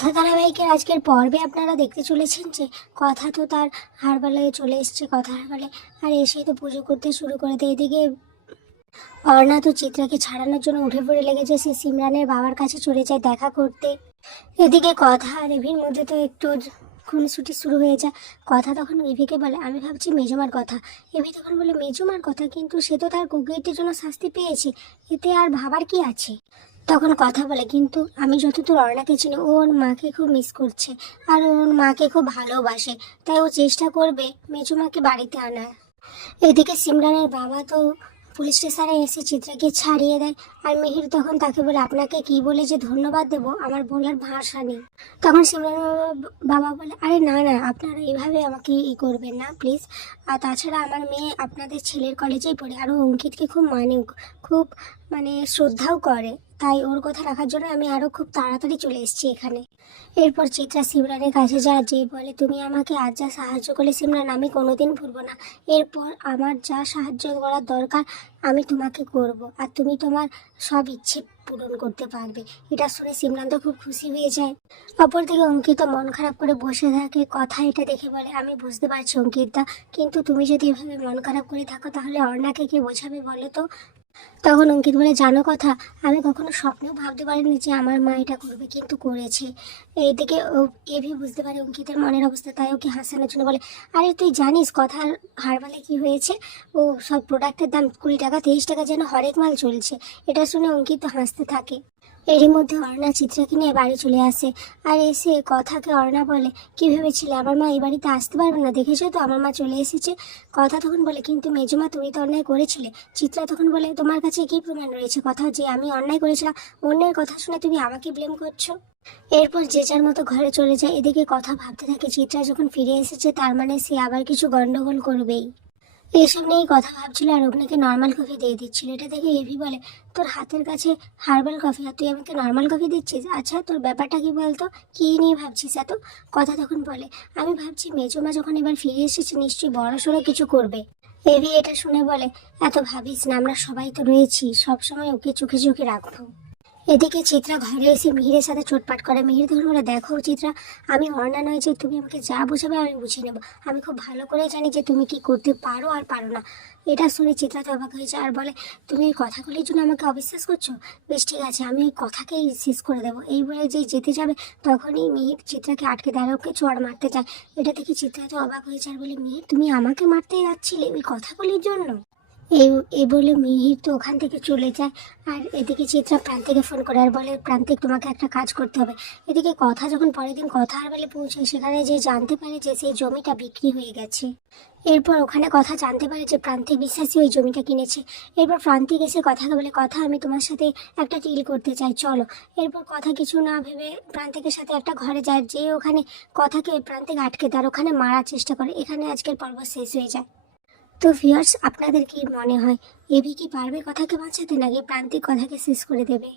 কথা ধারাবাহিকের আজকের পর্বে আপনারা দেখতে চলেছেন যে কথা তো তার হারবালায় চলে এসছে, কথা হারবালায় আর এসেই তো পুজো করতে শুরু করে দেয়। এদিকে অর্ণা তো চিত্রাকে ছাড়ানোর জন্য উঠে পড়ে লেগেছে, সে সিমরানের বাবার কাছে চলে যায় দেখা করতে। এদিকে কথা আর এভির মধ্যে তো একটু খুনসুটি শুরু হয়ে যায়। কথা তখন এভিকে বলে আমি ভাবছি মেজমার কথা। এভি তখন বলে মেজমার কথা, কিন্তু সে তো তার কুকুরটির জন্য শাস্তি পেয়েছে, এতে আর ভাবার কি আছে। তখন কথা বলে কিন্তু আমি যতদূর অর্ণাকে চিনি ও ওর মাকে খুব মিস করছে আর ওর মাকে খুব ভালোবাসে, তাই ও চেষ্টা করবে মেজমাকে বাড়িতে আনার। এদিকে সিমরানের বাবা তো পুলিশ স্টেশনে এসে চিত্রাকে ছাড়িয়ে দেয়। আর মিহির তখন তাকে বলে আপনাকে কি বলে যে ধন্যবাদ দেব আমার বলার ভাষা নেই। তখন সিমরানের বাবা বলে আরে না না, আপনারা এইভাবে আমাকে করবেন না প্লিজ। আর তাছাড়া আমার মেয়ে আপনাদের ছেলের কলেজেই পড়ে আর ও অঙ্কিতকে খুব খুব শ্রদ্ধাও করে, তাই ওর কথা রাখার জন্য আমি আরও খুব তাড়াতাড়ি চলে এসেছি এখানে। এরপর চিত্রা সিমরানের কাছে যায়, যে বলে তুমি আমাকে আজ যা সাহায্য করলে সিমরান আমি কোনোদিন ভুলবো না। এরপর আমার যা সাহায্য করার দরকার আমি তোমাকে করব, আর তুমি তোমার সব ইচ্ছে পূরণ করতে পারবে। এটা শুনে সিমরান তো খুব খুশি হয়ে যায়। অপরদিকে অঙ্কিতা মন খারাপ করে বসে থাকে। কথা এটা দেখে বলে আমি বুঝতে পারছি অঙ্কিতা, কিন্তু তুমি যদি এভাবে মন খারাপ করে থাকো তাহলে অর্ণাকে কে বোঝাবে বলো তো। তখন অঙ্কিত বলে জানো কথা, আমি কখনো স্বপ্নেও ভাবতে পারিনি যে আমার মা এটা করবে, কিন্তু করেছে। এইদিকে এভি বুঝতে পারে অঙ্কিতের মনের অবস্থা, তাই ওকে হাসানোর জন্য বলে আরে তুই জানিস কথার হারবালে কি হয়েছে, ও সব প্রোডাক্টের দাম 20 টাকা 23 টাকা যেন হরেক মাল চলছে। এটা শুনে অঙ্কিত হাসতে থাকে। এরই মধ্যে অর্ণা চিত্রাকে নিয়ে বাড়ি চলে আসে। আর এসে কথাকে অর্ণা বলে কি ভেবেছিলে আমার মা এই বাড়িতে আসতে পারবে না, দেখেছো তো আমার মা চলে এসেছে। কথা তখন বলে কিন্তু মেজমা তুমি তো অন্যায় করেছিলে। চিত্রা তখন বলে তোমার কাছে কি প্রমাণ রয়েছে কথা যে আমি অন্যায় করেছিলাম, অন্যের কথা শুনে তুমি আমাকে ব্লেম করছো। এরপর যে যার মতো ঘরে চলে যায়। এদিকে কথা ভাবতে থাকে চিত্রা যখন ফিরে এসেছে তার মানে সে আবার কিছু গন্ডগোল করবেই। এইসব নিয়েই কথা ভাবছিল আর অগ্নিকে নর্মাল কফি দিয়ে দিচ্ছিল। এটা দেখে এভি বলে তোর হাতের কাছে হার্বাল কফি আর তুই আমাকে নর্মাল কফি দিচ্ছিস, আচ্ছা তোর ব্যাপারটা কি বলতো, কি নিয়ে ভাবছিস এত। কথা তখন বলে আমি ভাবছি মেজমা যখন এবার ফিরে এসেছে নিশ্চয়ই বড়সড় কিছু করবে। এভি এটা শুনে বলে এত ভাবিস না, আমরা সবাই তো রয়েছি, সবসময় ওকে চোখে চোখে রাখবো। এদিকে চিত্রা ঘরে এসে মিহিরের সাথে চোটপাট করে। মিহির তখন বলে দেখো চিত্রা, আমি অর্ণা নয় যে তুমি আমাকে যা বোঝাবে আমি বুঝে নেব, আমি খুব ভালো করে জানি যে তুমি কি করতে পারো আর পারো না। এটা শুনে চিত্রা তো অবাক হয়েছে আর বলে তুমি এই কথাগুলির জন্য আমাকে অবিশ্বাস করছো, বেশ ঠিক আছে আমি ওই কথাকেই শেষ করে দেবো। এই বলে যে যেতে যাবে তখনই মিহির চিত্রাকে আটকে দেয়, ওকে চড় মারতে চায়। এটা দেখে চিত্রা তো অবাক হয়েছে আর বলে মিহির তুমি আমাকে মারতে যাচ্ছিলে ওই কথাগুলির জন্য। এই এই বলে মিহির তো ওখান থেকে চলে যায়। আর এদিকে চিত্রা প্রান্তিকে ফোন করে আর বলে প্রান্তিক তোমাকে একটা কাজ করতে হবে। এদিকে কথা যখন পরের দিন কথা আর বলে পৌঁছায় সেখানে যে জানতে পারে যে সেই জমিটা বিক্রি হয়ে গেছে। এরপর ওখানে কথা জানতে পারে যে প্রান্তিক বিশ্বাসী ওই জমিটা কিনেছে। এরপর প্রান্তিক এসে কথাকে বলে কথা আমি তোমার সাথে একটা ডিল করতে চাই চলো। এরপর কথা কিছু না ভেবে প্রান্তিকের সাথে একটা ঘরে যায়, যে ওখানে কথাকে প্রান্তিক আটকে তার ওখানে মারার চেষ্টা করে। এখানে আজকের পর্ব শেষ হয়ে যায়। তো ভিউয়ার্স আপনাদের কি মনে হয় এভি কি পারবে কথাকে বাঁচাতে নাকি প্রান্তিক কথাকে শেষ করে দেবে?